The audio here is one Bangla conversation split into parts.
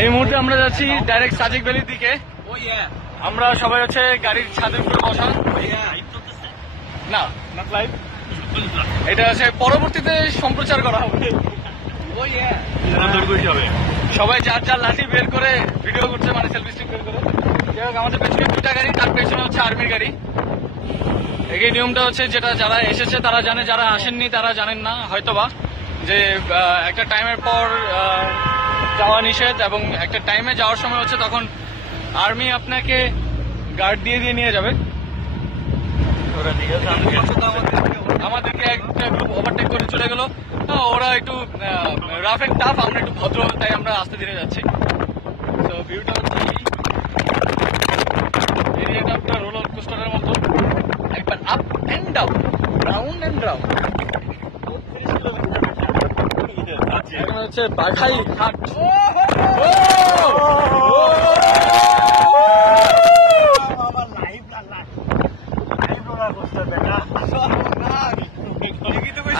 এই মুহূর্তে আমরা যাচ্ছি ডাইরেক্ট সাজেক ভ্যালির দিকে। আমরা সবাই হচ্ছে গাড়ির ছাদের উপরে বসা, না লাইভ, এটা হচ্ছে পরবর্তীতে সম্প্রচার করা হবে। সবাই যার যার লাঠি বের করে ভিডিও করছে, মানে সেলফি স্টিক বের করে। যাই হোক, আমাদের পেছনে দুটা গাড়ি, তার পেছনে হচ্ছে আর্মির গাড়ি। এই নিয়মটা হচ্ছে, যেটা যারা এসেছে তারা জানে, যারা আসেননি তারা জানেন না হয়তোবা, যে একটা টাইমের পর যাওয়া নিষেধ, এবং একটা টাইমে যাওয়ার সময় হচ্ছে তখন আর্মি আপনাকে গার্ড দিয়ে নিয়ে যাবে। আমাদেরকে একটা গ্রুপ ওভারটেক করে চলে গেল। ওরা একটু রাফ এন্ড টাফ, আমরা একটু ভদ্র, তাই আমরা আস্তে ধীরে যাচ্ছি। তো ভিউটা হচ্ছে এরিয়াটা আপনার রোলার কোস্টারের মতো, একবার up and down, round and round. এখানে হচ্ছে বাঘাই ঘাট।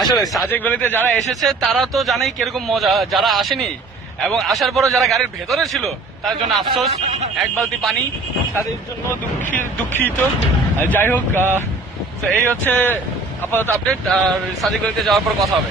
আসলে সাজেক ভ্যালিতে যারা এসেছে তারা তো জানেই কিরকম মজা, যারা আসেনি এবং আসার পরে যারা গাড়ির ভেতরে ছিল তার জন্য আফসোস, এক বালতি পানি তাদের জন্য দুঃখিত। যাই হোক, এই হচ্ছে আপাতত আপডেট, আর সাজেক ভ্যালিতে যাওয়ার পর কথা হবে।